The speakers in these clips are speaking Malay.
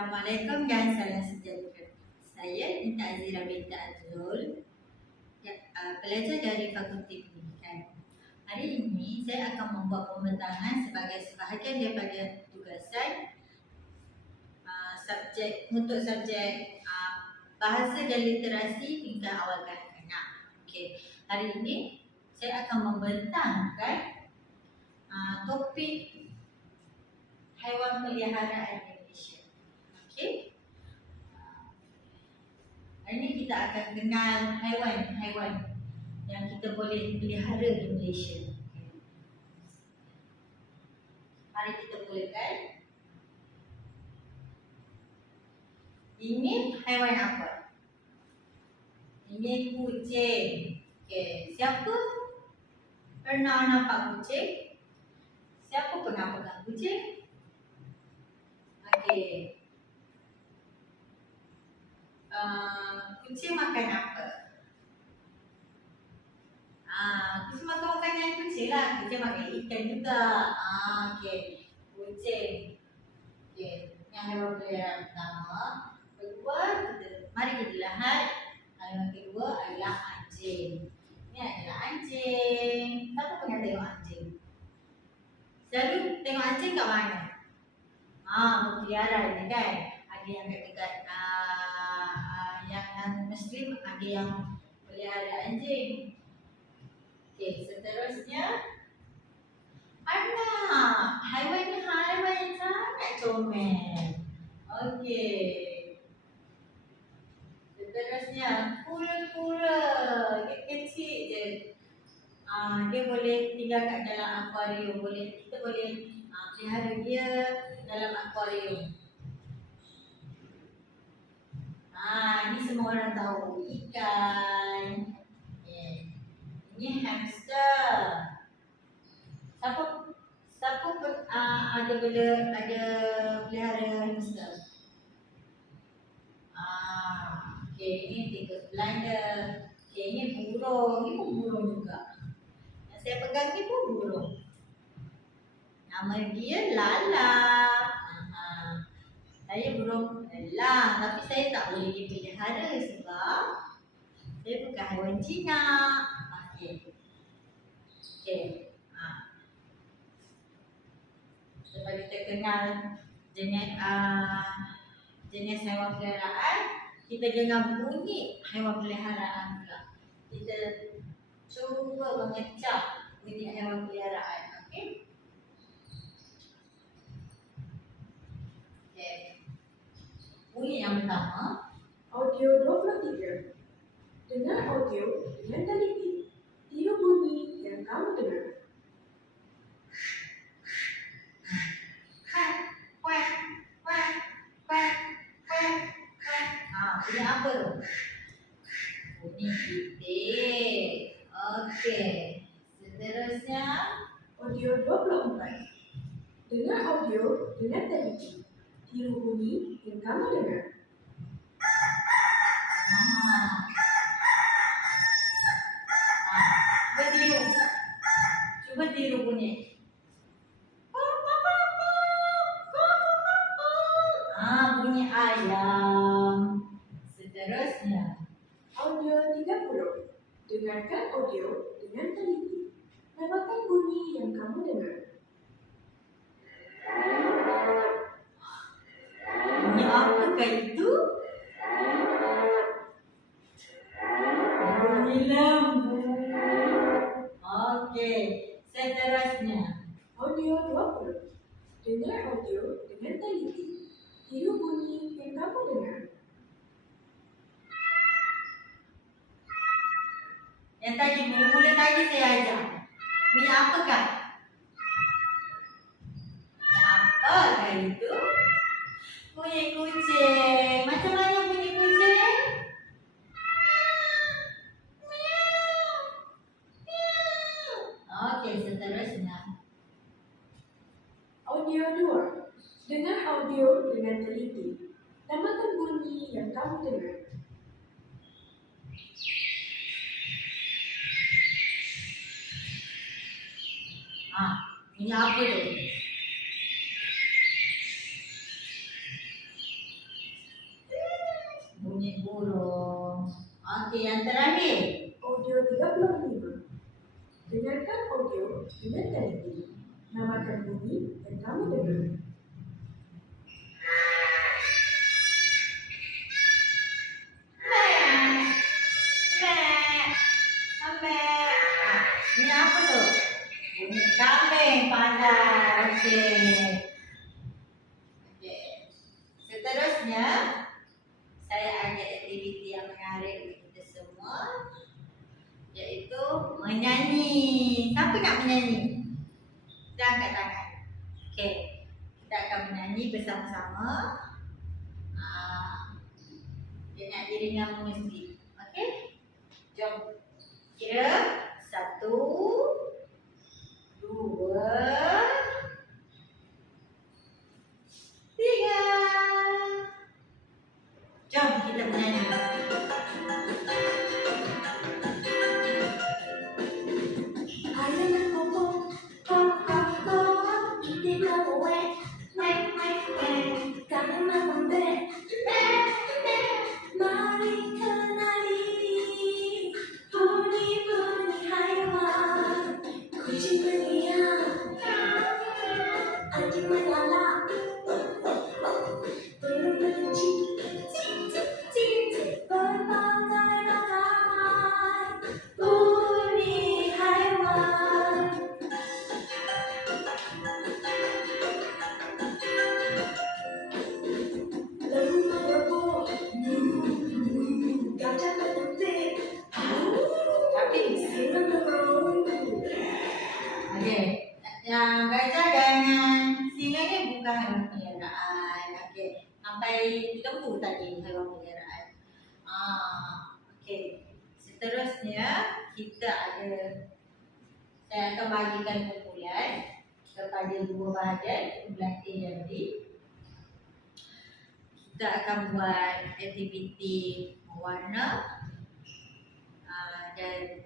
Assalamualaikum dan salam sejahtera. Saya Inta Azira binti Azrul, pelajar dari Fakulti Pendidikan. Hari ini saya akan membuat pembentangan sebagai sebahagian daripada tugasan subjek bahasa dan literasi tingkat awal kanak-kanak. Okey, hari ini saya akan membentangkan topik haiwan peliharaan Indonesia. Okey. Hari ini kita akan kenal haiwan-haiwan yang kita boleh pelihara di Malaysia. Mari kita mulakan. Ini haiwan apa? Ini kucing. Okey, siapa pernah nampak kucing? Siapa pernah pegang kucing? Okey. Kucing makan apa? Kucing makan makanan kucing lah. Kucing makan ikan juga. Okey. Kucing. Okey. Yang haiwan peliharaan pertama. Kedua, mari kita lihat. Haiwan kedua adalah anjing. Ini adalah anjing. Siapa pernah tengok anjing? Selalu tengok anjing kat mana? Berpelihara ni kan. Ada yang dekat yang Muslim, ada yang pelihara anjing. Okey, seterusnya anak. Haiwan ni haiwan yang sangat comel. Okey. Seterusnya kura-kura. Dia kecil je. Dia boleh tinggal kat dalam akuarium. Kita boleh pelihara dia dalam akuarium. Ini semua orang tahu. Ikan. Ini hamster. Siapa ada pelihara hamster? Okey, ini tikus Belanda. Okey, ini burung. Ini pun burung juga. Yang saya pegang ni pun burung. Nama dia Lala. Saya burung elang, tapi saya tak boleh dipelihara sebab saya bukan haiwan jinak. Okey. Lepas kita kenal jenis haiwan peliharaan, kita dengar bunyi haiwan peliharaan pula. Kita cuba mengecap bunyi haiwan peliharaan. Okey. Bunyi yang pertama, audio 23. Dengar audio dengan teliti. Tiru bunyi yang kamu dengar. Bunyi apa tu? Bunyi titik. Okey. Seterusnya, Audio 24. Dengar audio dengan teliti. Tiru bunyi yang kamu dengar. Cuba tiru bunyi. Bunyi ayam. Seterusnya, Audio 30. Dengarkan audio dengan teliti. Namakan bunyi yang kamu dengar. bunyi apakah itu? Bunyi lembu. Okey, seterusnya, Audio 20. Dengar audio dengan teliti. Tiru bunyi yang kamu dengar. yang tadi mula-mula tadi saya ajar. Bunyi apakah? Yang apakah itu? Bunyi kucing. Macam mana bunyi kucing? Okey, seterusnya. Audio 2. Dengar audio dengan teliti. Namakan bunyi yang kamu dengar. Ini apa tu? Yang terakhir. Audio 35. Dengarkan audio dengan teliti. Namakan bunyi yang kamu dengar. Ini apa tu? Bunyi kambing pandai. Okey. Seterusnya, saya ada aktiviti yang menarik untuk kita semua, iaitu menyanyi. Siapa nak menyanyi? Kita angkat tangan. Okey. Kita akan menyanyi bersama-sama. Dengan iringan musik. Okey? Jom. Kira 1, 2, 3. Jom kita menyanyi. Yang gajah dengan singa ni bukan haiwan peliharaan. Okey, sampai lembu tadi haiwan peliharaan. Okey. Seterusnya kita ada, saya akan bagikan kumpulan kepada dua bahagian, kumpulan A dan B. Kita akan buat aktiviti mewarna dan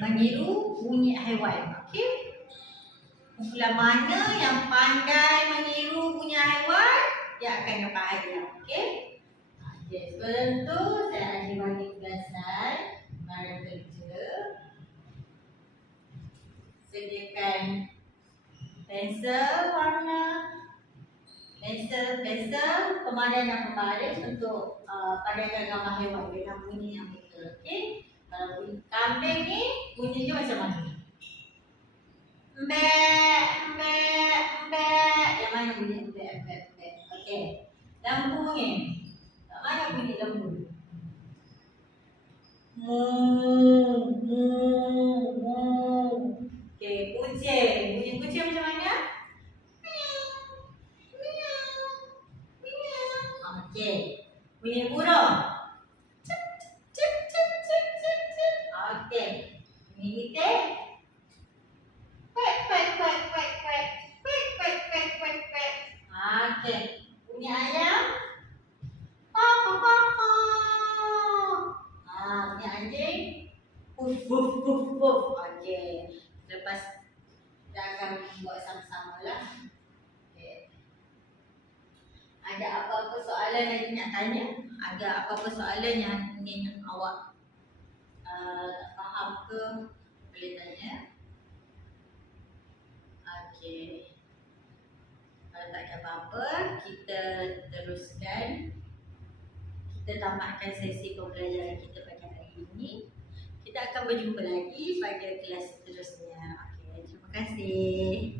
meniru bunyi haiwan. Okey. Kumpulan mana yang pandai meniru bunyi haiwan, dia akan dapat hadiah. Okey. Okey, sebelum tu saya ada bagi tugasan mara kerja. Sediakan pensel warna, pensel pemadan dan pembaris untuk padankan gambar haiwan dengan bunyi yang betul. Okey. Kalau bunyi kambing ni, bunyinya macam mana? Mbek, mbek, mbek. Yang mana bunyi mbek, mbek, mbek? Okey. Lembu ni. Kat mana bunyi lembu? Mu, mu, mu. Okey, kucing. Bunyi kucing macam mana? Miau, miau, miau. Okey. Bunyi burung. Okey. Bunyi itik. Kwek, kwek, kwek, kwek, kwek. Kwek, kwek, kwek, kwek, kwek. Okey. Bunyi ayam. Kok, kok, kok, kok. Bunyi anjing. Puf, puf, puf, puf. Okey. Lepas kita akan buat sama-sama lah. Okey. Ada apa-apa soalan yang nak tanya? Ada apa-apa soalan yang ingin awak faham ke, boleh tanya. Okey. Kalau tak ada apa-apa, kita teruskan. Kita tamatkan sesi pembelajaran kita pada hari ini. Kita akan berjumpa lagi pada kelas seterusnya. Okey, terima kasih.